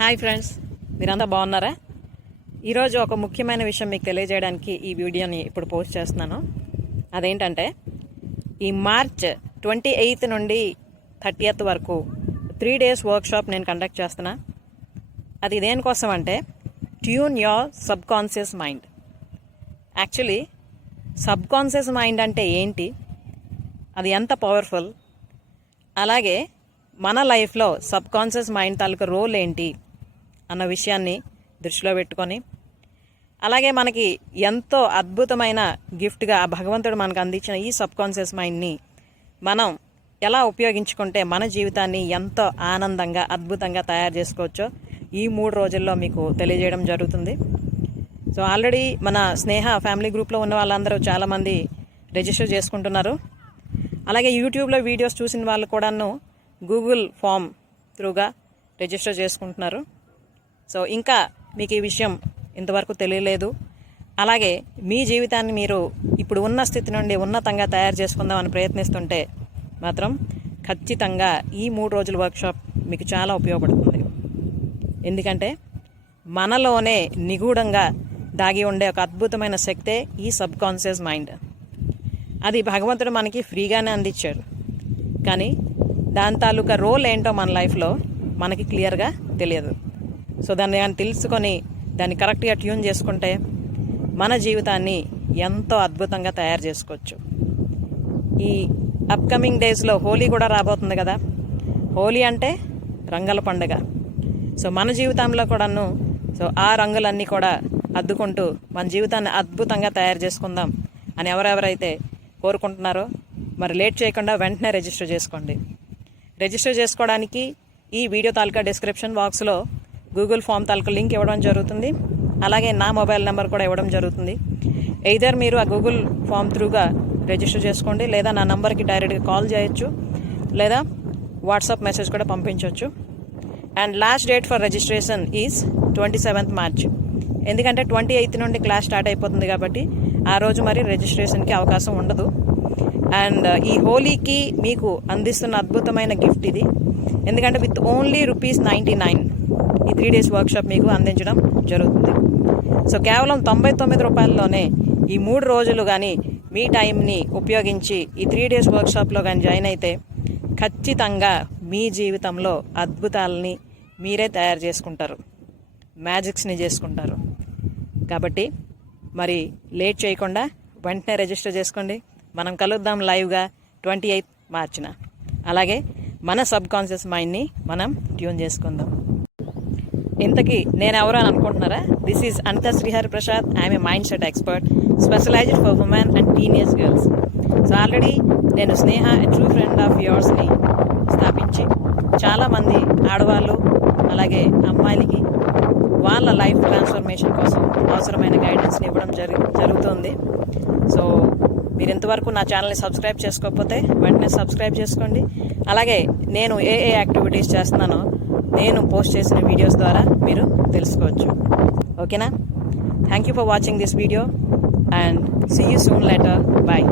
Hi friends, మీరంతా బాగున్నారా? ఈరోజు ఒక ముఖ్యమైన విషయం మీకు తెలియజేయడానికి ఈ వీడియోని ఇప్పుడు పోస్ట్ చేస్తున్నాను. అదేంటంటే, ఈ మార్చ్ 28 నుండి 30th వరకు 3 days వర్క్షాప్ నేను కండక్ట్ చేస్తున్నా. అది దేనికోసం అంటే, tune your sub conscious mind. Actually sub conscious mind అంటే ఏంటి, అది ఎంత పవర్ఫుల్, అలాగే మన లైఫ్లో సబ్ కాన్షియస్ మైండ్ తాలూకు రోల్ ఏంటి అన్న విషయాన్ని దృష్టిలో పెట్టుకొని, అలాగే మనకి ఎంతో అద్భుతమైన గిఫ్ట్గా ఆ భగవంతుడు మనకు అందించిన ఈ సబ్ కాన్షియస్ మైండ్ని మనం ఎలా ఉపయోగించుకుంటే మన జీవితాన్ని ఎంతో ఆనందంగా అద్భుతంగా తయారు చేసుకోవచ్చో ఈ 3 రోజుల్లో మీకు తెలియజేయడం జరుగుతుంది. సో ఆల్రెడీ మన స్నేహ ఫ్యామిలీ గ్రూప్లో ఉన్న వాళ్ళందరూ చాలామంది రిజిస్టర్ చేసుకుంటున్నారు. అలాగే యూట్యూబ్లో వీడియోస్ చూసిన వాళ్ళు కూడాను గూగుల్ ఫామ్ త్రూగా రిజిస్టర్ చేసుకుంటున్నారు. సో ఇంకా మీకు ఈ విషయం ఇంతవరకు తెలియలేదు, అలాగే మీ జీవితాన్ని మీరు ఇప్పుడు ఉన్న స్థితి నుండి ఉన్నతంగా తయారు చేసుకుందామని ప్రయత్నిస్తుంటే మాత్రం ఖచ్చితంగా ఈ 3 రోజుల వర్క్షాప్ మీకు చాలా ఉపయోగపడుతుంది. ఎందుకంటే మనలోనే నిగూఢంగా దాగి ఉండే ఒక అద్భుతమైన శక్తే ఈ సబ్ కాన్షియస్ మైండ్. అది భగవంతుడు మనకి ఫ్రీగానే అందించాడు, కానీ దాని తాలూకా రోల్ ఏంటో మన లైఫ్లో మనకి క్లియర్గా తెలియదు. సో దాన్ని కానీ తెలుసుకొని దాన్ని కరెక్ట్గా ట్యూన్ చేసుకుంటే మన జీవితాన్ని ఎంతో అద్భుతంగా తయారు చేసుకోవచ్చు. ఈ అప్కమింగ్ డేస్లో హోలీ కూడా రాబోతుంది కదా. హోలీ అంటే రంగుల పండుగ. సో మన జీవితంలో కూడాను ఆ రంగులన్నీ కూడా అద్దుకుంటూ మన జీవితాన్ని అద్భుతంగా తయారు చేసుకుందాం అని ఎవరెవరైతే కోరుకుంటున్నారో మరి లేట్ చేయకుండా వెంటనే రిజిస్టర్ చేసుకోండి. రిజిస్టర్ చేసుకోవడానికి ఈ వీడియో తాలూకా డిస్క్రిప్షన్ బాక్స్లో గూగుల్ ఫామ్ తాలూకా లింక్ ఇవ్వడం జరుగుతుంది. అలాగే నా మొబైల్ నెంబర్ కూడా ఇవ్వడం జరుగుతుంది. ఎయిదర్ మీరు ఆ గూగుల్ ఫామ్ త్రూగా రిజిస్టర్ చేసుకోండి, లేదా నా నెంబర్కి డైరెక్ట్గా కాల్ చేయొచ్చు, లేదా వాట్సాప్ మెసేజ్ కూడా పంపించవచ్చు. And last date for registration is 27th March. ఎందుకంటే 28 నుండి క్లాస్ స్టార్ట్ అయిపోతుంది కాబట్టి ఆ రోజు మరి రిజిస్ట్రేషన్కి అవకాశం ఉండదు. అండ్ ఈ హోలీకి మీకు అందిస్తున్న అద్భుతమైన గిఫ్ట్ ఇది. ఎందుకంటే విత్ ఓన్లీ ₹99 ఈ 3 days వర్క్షాప్ మీకు అందించడం జరుగుతుంది. సో కేవలం ₹99లోనే ఈ 3 రోజులు కానీ మీ టైంని ఉపయోగించి ఈ 3 days వర్క్షాప్లో కానీ జాయిన్ అయితే ఖచ్చితంగా మీ జీవితంలో అద్భుతాలని మీరే తయారు చేసుకుంటారు, మ్యాజిక్స్ని చేసుకుంటారు. కాబట్టి మరి లేట్ చేయకుండా వెంటనే రిజిస్టర్ చేసుకోండి. మనం కలుద్దాం లైవ్గా 28th March. అలాగే మన సబ్ కాన్షియస్ మైండ్ని మనం ట్యూన్ చేసుకుందాం. ఇంతకీ నేను ఎవరు అని అనుకుంటున్నారా? This is Anitha Srihari Prasad. I'm a mind set expert specialised for women and teenage girls. So already నేను స్నేహ ట్రూ ఫ్రెండ్ ఆఫ్ యువర్స్ని స్థాపించి చాలామంది ఆడవాళ్ళు అలాగే అమ్మాయిలకి వాళ్ళ లైఫ్ ట్రాన్స్ఫర్మేషన్ కోసం అవసరమైన గైడెన్స్ని ఇవ్వడం జరుగుతుంది. సో మీరు ఇంతవరకు నా ఛానల్ని సబ్స్క్రైబ్ చేసుకోకపోతే వెంటనే సబ్స్క్రైబ్ చేసుకోండి. అలాగే నేను ఏ యాక్టివిటీస్ చేస్తున్నానో నేను పోస్ట్ చేసిన వీడియోస్ ద్వారా మీరు తెలుసుకోవచ్చు. ఓకేనా? Thank you for watching this video and see you soon later. Bye.